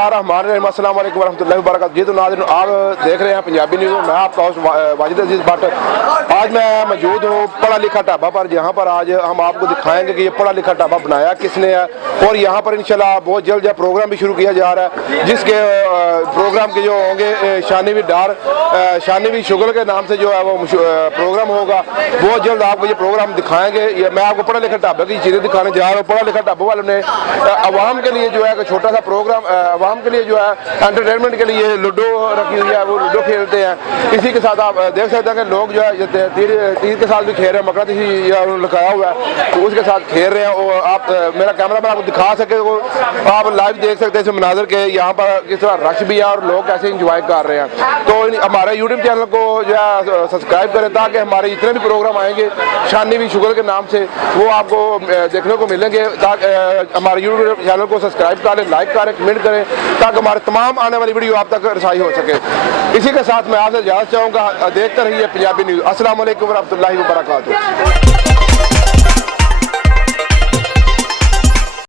बिस्मिल्लाहिर्रहमानिर्रहीम अस्सलाम वालेकुम वरहमतुल्लाहि वबरकातुहू। जी तो नाज़रीन, आप देख रहे हैं पंजाबी न्यूज़। मैं आपका होस्ट वाजिद अजीज़ भट्ट। आज मैं मौजूद हूँ पढ़ा लिखा ढाबा पर, जहाँ पर आज हम आपको दिखाएंगे कि ये पढ़ा लिखा ढाबा बनाया किसने है। और यहाँ पर इंशाल्लाह बहुत जल्द जो प्रोग्राम भी शुरू किया जा रहा है, जिसके प्रोग्राम के जो होंगे शानीवी डार शानीवी शुगर के नाम से जो है वो प्रोग्राम होगा। बहुत जल्द आपको ये प्रोग्राम दिखाएंगे। मैं आपको पढ़ा लिखा ढाबे की चीज़ें दिखाने जा रहा हूँ। पढ़ा लिखा ढाबा वालों ने अवाम के लिए जो है छोटा सा प्रोग्राम, अवाम के लिए जो है एंटरटेनमेंट के लिए लूडो रखी हुई है, वो लूडो खेलते हैं। इसी के साथ आप देख सकते हैं कि लोग जो है तीर के साथ भी खेल रहे हैं, मकड़ा तीर लगाया हुआ है तो उसके साथ खेल रहे हैं। और आप मेरा कैमरा मैन आपको दिखा सके वो आप लाइव देख सकते हैं इस मनाजर के, यहाँ पर किस तरह रश भी है और लोग कैसे इंजॉय कर रहे हैं। तो हमारे यूट्यूब चैनल को जो है सब्सक्राइब करें, ताकि हमारे जितने भी प्रोग्राम आएंगे शानीवी शुगर के नाम से वो आपको देखने को मिलेंगे। ताकि हमारे यूट्यूब चैनल को सब्सक्राइब करें, लाइक करें, कमेंट करें, ताकि हमारे तमाम आने वाली वीडियो आप तक रसाई हो सके। इसी के साथ मैं आपसे इजाज़त चाहूँगा। देखते रहिए पंजाबी न्यूज़। अस्सलाम वालेकुम रहमतुल्लाहि व बरकातुहू।